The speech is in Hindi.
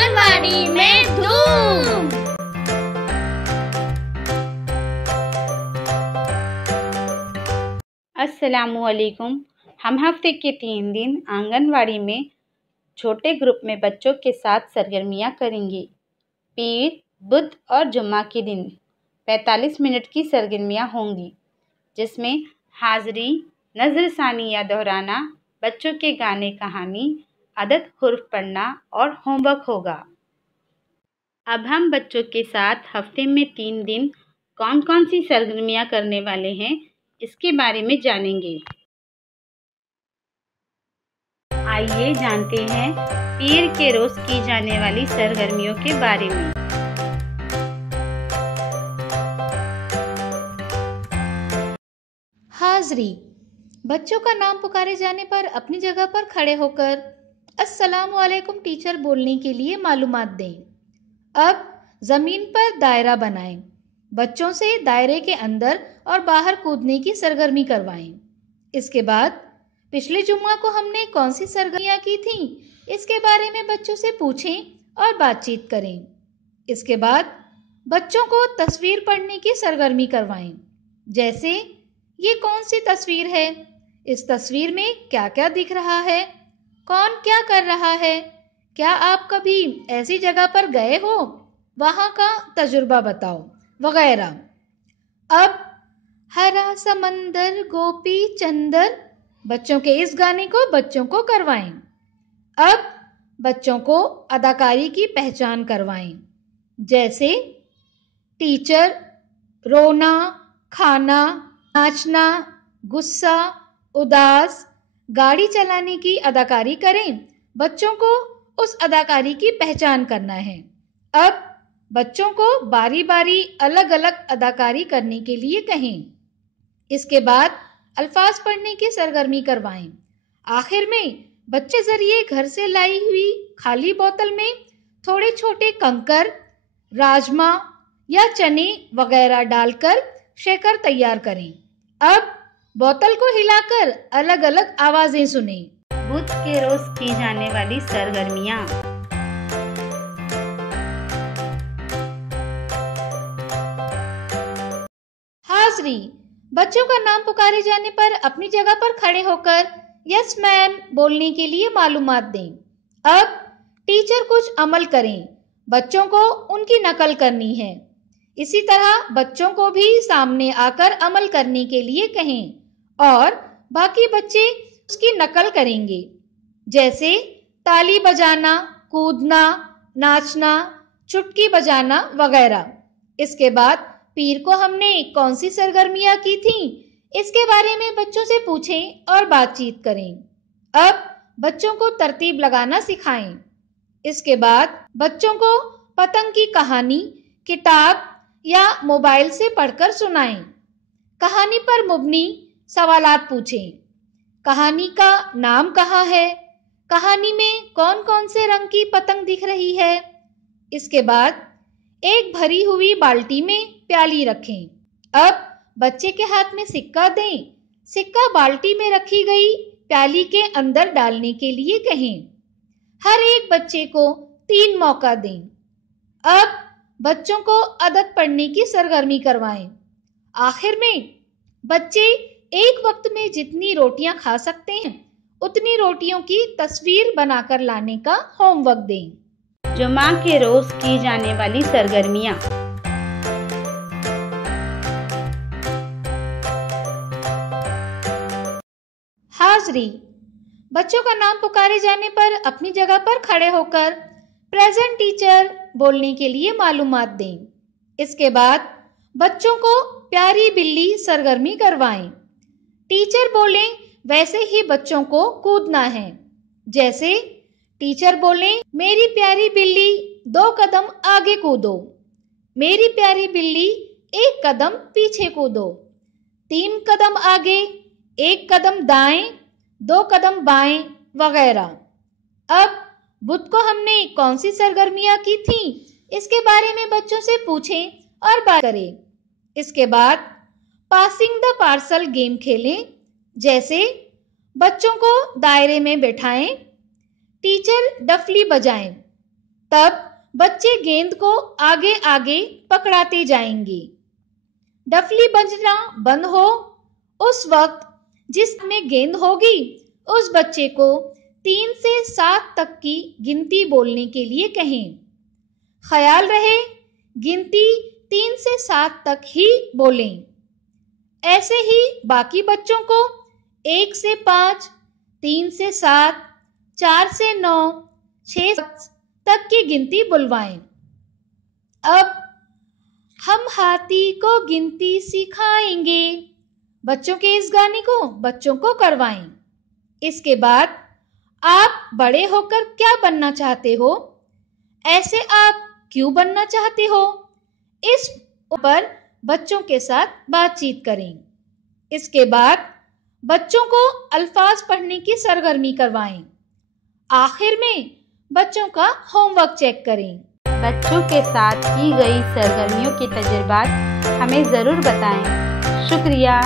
आंगनवाड़ी में धूम। अस्सलामुअलैकुम। हम हफ्ते के 3 दिन आंगनवाड़ी में छोटे ग्रुप में बच्चों के साथ सरगर्मियाँ करेंगे। पीर, बुध और जुम्मा के दिन 45 मिनट की सरगर्मियाँ होंगी, जिसमें हाज़री, नज़रसानी या दोहराना, बच्चों के गाने कहानी, अदद हुर्फ पढ़ना और होमवर्क होगा। अब हम बच्चों के साथ हफ्ते में 3 दिन कौन कौन सी सरगर्मियाँ करने वाले हैं, इसके बारे में जानेंगे। आइए जानते हैं पीर के रोज़ की जाने वाली सरगर्मियों के बारे में। हाज़री, बच्चों का नाम पुकारे जाने पर अपनी जगह पर खड़े होकर अस्सलामु अलैकुम टीचर बोलने के लिए मालूमात दें। अब ज़मीन पर दायरा बनाएं। बच्चों से दायरे के अंदर और बाहर कूदने की सरगर्मी करवाएं। इसके बाद पिछले जुम्मा को हमने कौन सी सरगर्मियाँ की थीं, इसके बारे में बच्चों से पूछें और बातचीत करें। इसके बाद बच्चों को तस्वीर पढ़ने की सरगर्मी करवाएं। जैसे, ये कौन सी तस्वीर है? इस तस्वीर में क्या क्या दिख रहा है? कौन क्या कर रहा है? क्या आप कभी ऐसी जगह पर गए हो? वहाँ का तजुर्बा बताओ, वगैरह। अब हरा समंदर गोपी चंदर, बच्चों के इस गाने को बच्चों को करवाएं। अब बच्चों को अदाकारी की पहचान करवाएं। जैसे टीचर, रोना, खाना, नाचना, गुस्सा, उदास, गाड़ी चलाने की अदाकारी करें। बच्चों को उस अदाकारी की पहचान करना है। अब बच्चों को बारी बारी अलग अलग अदाकारी करने के लिए कहें। इसके बाद अल्फाज पढ़ने की सरगर्मी करवाएं। आखिर में बच्चे जरिए घर से लाई हुई खाली बोतल में थोड़े छोटे कंकर, राजमा या चने वगैरह डालकर शेकर तैयार करें। अब बोतल को हिलाकर अलग अलग आवाजें सुनें। बुध के रोज की जाने वाली सरगर्मियाँ। हाज़री, बच्चों का नाम पुकारे जाने पर अपनी जगह पर खड़े होकर यस मैम बोलने के लिए मालूमात दें। अब टीचर कुछ अमल करें। बच्चों को उनकी नकल करनी है। इसी तरह बच्चों को भी सामने आकर अमल करने के लिए कहें और बाकी बच्चे उसकी नकल करेंगे। जैसे ताली बजाना, कूदना, नाचना, चुटकी बजाना वगैरह। इसके बाद पीर को हमने कौन सी सरगर्मियाँ की थीं, इसके बारे में बच्चों से पूछें और बातचीत करें। अब बच्चों को तरतीब लगाना सिखाएं। इसके बाद बच्चों को पतंग की कहानी किताब या मोबाइल से पढ़कर सुनाएं। कहानी पर मुबनी सवालात पूछें। कहानी का नाम कहाँ है? कहानी में कौन कौन से रंग की पतंग दिख रही है? इसके बाद एक भरी हुई बाल्टी में प्याली रखें। अब बच्चे के हाथ में सिक्का दें। सिक्का बाल्टी में रखी गई प्याली के अंदर डालने के लिए कहें। हर एक बच्चे को 3 मौका दें। अब बच्चों को अदद पढ़ने की सरगर्मी करवाएं। आखिर में बच्चे एक वक्त में जितनी रोटियां खा सकते हैं, उतनी रोटियों की तस्वीर बनाकर लाने का होमवर्क दें। जुम्मा के रोज की जाने वाली सरगर्मियाँ। हाज़री, बच्चों का नाम पुकारे जाने पर अपनी जगह पर खड़े होकर प्रेजेंट टीचर बोलने के लिए मालूमात दें। इसके बाद बच्चों को प्यारी बिल्ली सरगर्मी करवाएं। टीचर बोलें वैसे ही बच्चों को कूदना है। जैसे टीचर बोलें, मेरी प्यारी बिल्ली 2 कदम आगे कूदो, मेरी प्यारी बिल्ली 1 कदम पीछे कूदो, 3 कदम आगे, 1 कदम दाएं, 2 कदम बाएं वगैरह। अब बुध को हमने कौन सी सरगर्मियाँ की थीं, इसके बारे में बच्चों से पूछें और बात करें। इसके बाद पासिंग द पार्सल गेम खेलें। जैसे बच्चों को दायरे में बैठाएं, टीचर डफली बजाएं, तब बच्चे गेंद को आगे आगे पकड़ाते जाएंगे। डफली बजना बंद हो उस वक्त जिसमें गेंद होगी उस बच्चे को 3 से 7 तक की गिनती बोलने के लिए कहें। ख्याल रहे गिनती 3 से 7 तक ही बोलें। ऐसे ही बाकी बच्चों को 1 से 5, 3 से 7, 4 से 9, 6 तक की गिनती बुलवाएं। अब हम हाथी को गिनती सिखाएंगे। बच्चों के इस गाने को बच्चों को करवाएं। इसके बाद आप बड़े होकर क्या बनना चाहते हो? ऐसे आप क्यों बनना चाहते हो? इस पर बच्चों के साथ बातचीत करें। इसके बाद बच्चों को अल्फाज पढ़ने की सरगर्मी करवाएं। आखिर में बच्चों का होमवर्क चेक करें। बच्चों के साथ की गई सरगर्मियों के तजुर्बात हमें ज़रूर बताएं। शुक्रिया।